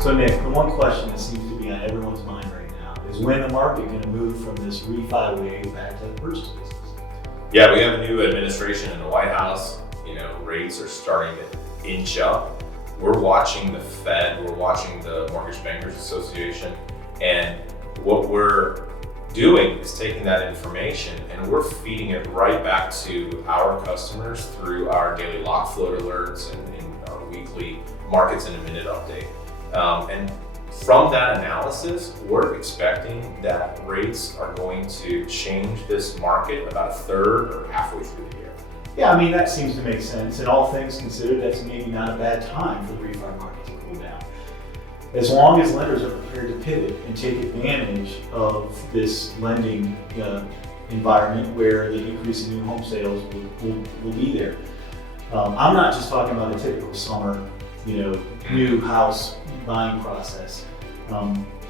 So Nick, the one question that seems to be on everyone's mind right now is when the market going to move from this refi wave back to the purchase business? Yeah, we have a new administration in the White House. Rates are starting to inch up. We're watching the Fed, we're watching the Mortgage Bankers Association, and what we're doing is taking that information and we're feeding it right back to our customers through our daily lock float alerts and our weekly markets in a minute update. And from that analysis, we're expecting that rates are going to change this market about a third or halfway through the year. Yeah, I mean, that seems to make sense. And all things considered, that's maybe not a bad time for the refi market to cool down. As long as lenders are prepared to pivot and take advantage of this lending environment where the increase in new home sales will be there. I'm not just talking about a typical summer, new house buying process,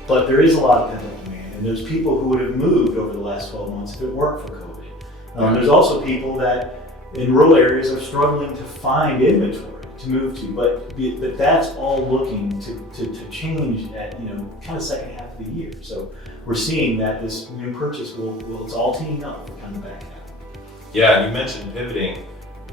but there is a lot of pent-up demand. And there's people who would have moved over the last 12 months if it weren't for COVID. There's also people that in rural areas are struggling to find inventory to move to, but that's all looking to change at kind of second half of the year. So we're seeing that this new purchase it's all teeing up for kind of the back half. Yeah, and you mentioned pivoting.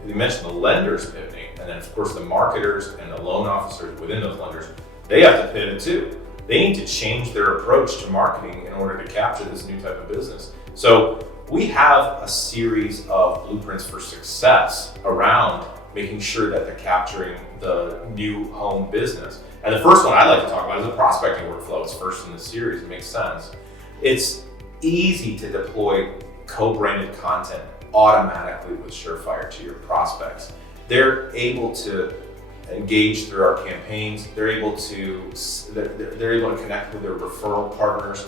You mentioned the lenders pivoting, and then of course the marketers and the loan officers within those lenders, they have to pivot too. They need to change their approach to marketing in order to capture this new type of business. So we have a series of blueprints for success around making sure that they're capturing the new home business. And the first one I like to talk about is the prospecting workflow. It's first in the series, it makes sense. It's easy to deploy co-branded content automatically with Surefire to your prospects. They're able to engage through our campaigns. They're able to connect with their referral partners.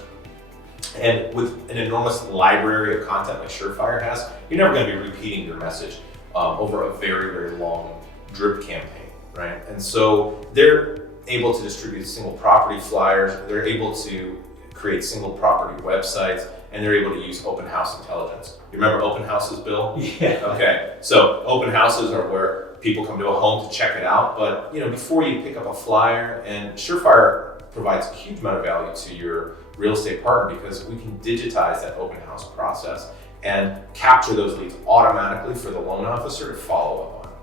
And with an enormous library of content like Surefire has, you're never going to be repeating your message over a very, very long drip campaign, right? And so they're able to distribute single property flyers, they're able to create single property websites, and they're able to use open house intelligence. You remember open houses, Bill? Yeah. Okay, so open houses are where people come to a home to check it out, but before you pick up a flyer, and Surefire provides a huge amount of value to your real estate partner because we can digitize that open house process and capture those leads automatically for the loan officer to follow up on.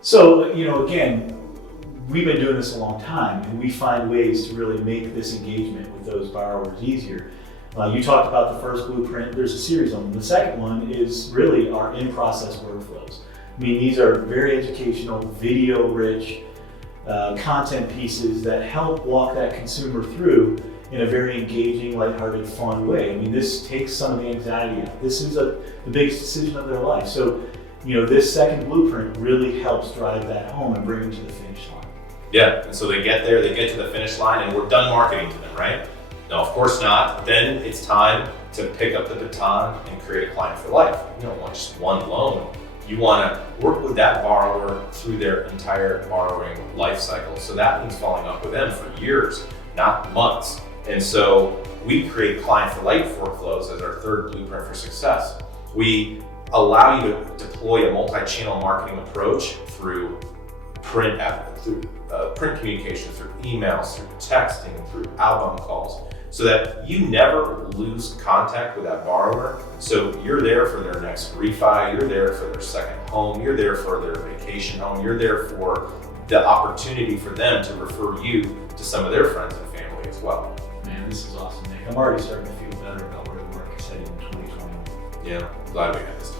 So, again, we've been doing this a long time and we find ways to really make this engagement with those borrowers easier. You talked about the first blueprint, there's a series of them. The second one is really our in-process workflows. I mean, these are very educational, video-rich content pieces that help walk that consumer through in a very engaging, lighthearted, fun way. I mean, this takes some of the anxiety out. This is the biggest decision of their life. So, this second blueprint really helps drive that home and bring them to the finish line. Yeah, and so they get there, they get to the finish line, and we're done marketing to them, right? No, of course not. Then it's time to pick up the baton and create a client for life. You don't want just one loan. You want to work with that borrower through their entire borrowing life cycle. So that means following up with them for years, not months. And so we create client for life workflows as our third blueprint for success. We allow you to deploy a multi-channel marketing approach through print communication, through emails, through texting, through outbound calls, so that you never lose contact with that borrower. So you're there for their next refi, you're there for their second home, you're there for their vacation home, you're there for the opportunity for them to refer you to some of their friends and family as well. Man, this is awesome, Nick. I'm already starting to feel better about where the market's heading in 2020. Yeah, I'm glad we had this